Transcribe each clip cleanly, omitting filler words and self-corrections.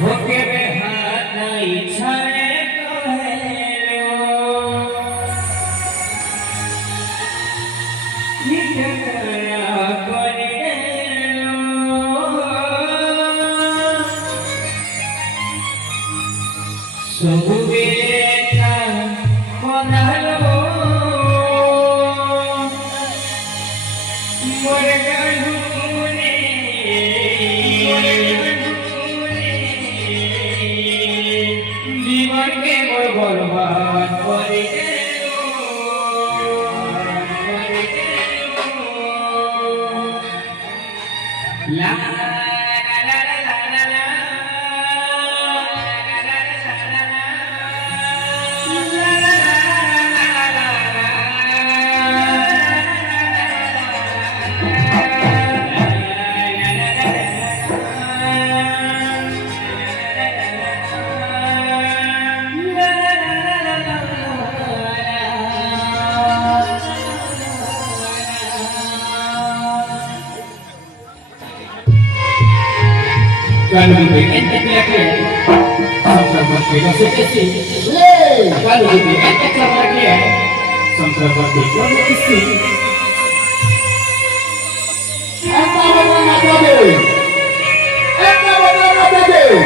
होके बेहाना इच्छाए कहेलो निकया करेलो सुबेटा कोनालो मोरे गहुने जीवन के मोर बर्बाद करे ला ला ला ला ला ला Kalau dibikin kecil-kecil, sampai berpikir kecil. Kalau dibikin kecil-kecil, sampai berpikir kecil. Esta benar ada deh.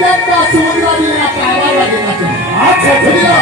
Kita semua di apa lagi macam. Acha Jadi ya.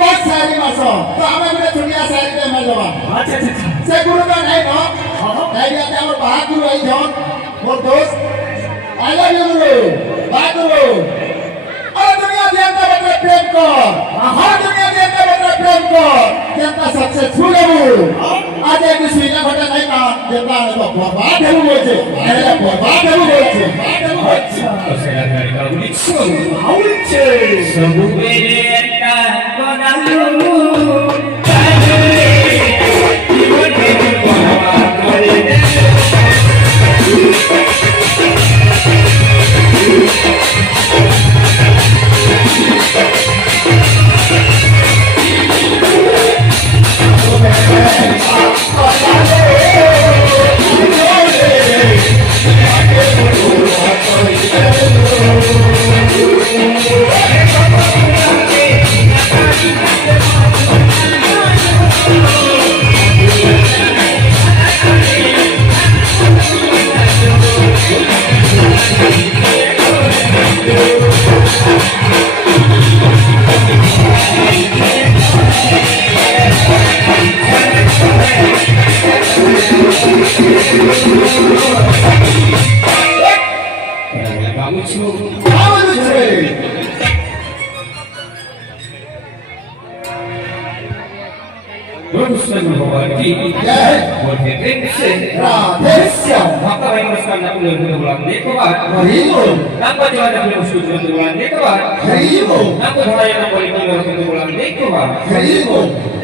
बहुत सारी मासो तो हमें बड़े दुनिया सारी के मर जावा अच्छा से गुरु का नहीं ना नहीं आता हम बाहर गुरु आई जॉन मोर दोस्त आई लव यू गुरु बात गुरु और दुनिया देता बदले प्रेम को हर दुनिया देता बदले प्रेम को देता सक्सेसफुल है वो आज एक सुईना घटा नहीं ना देता है तो बर्बाद है वो बोलते अरे बर्बाद है वो बोलते अच्छा तो सेला गाड़ी का बुली सुन आउचे सब मेरे का कोनालू काले जीवन के बर्बाद करे Haribo.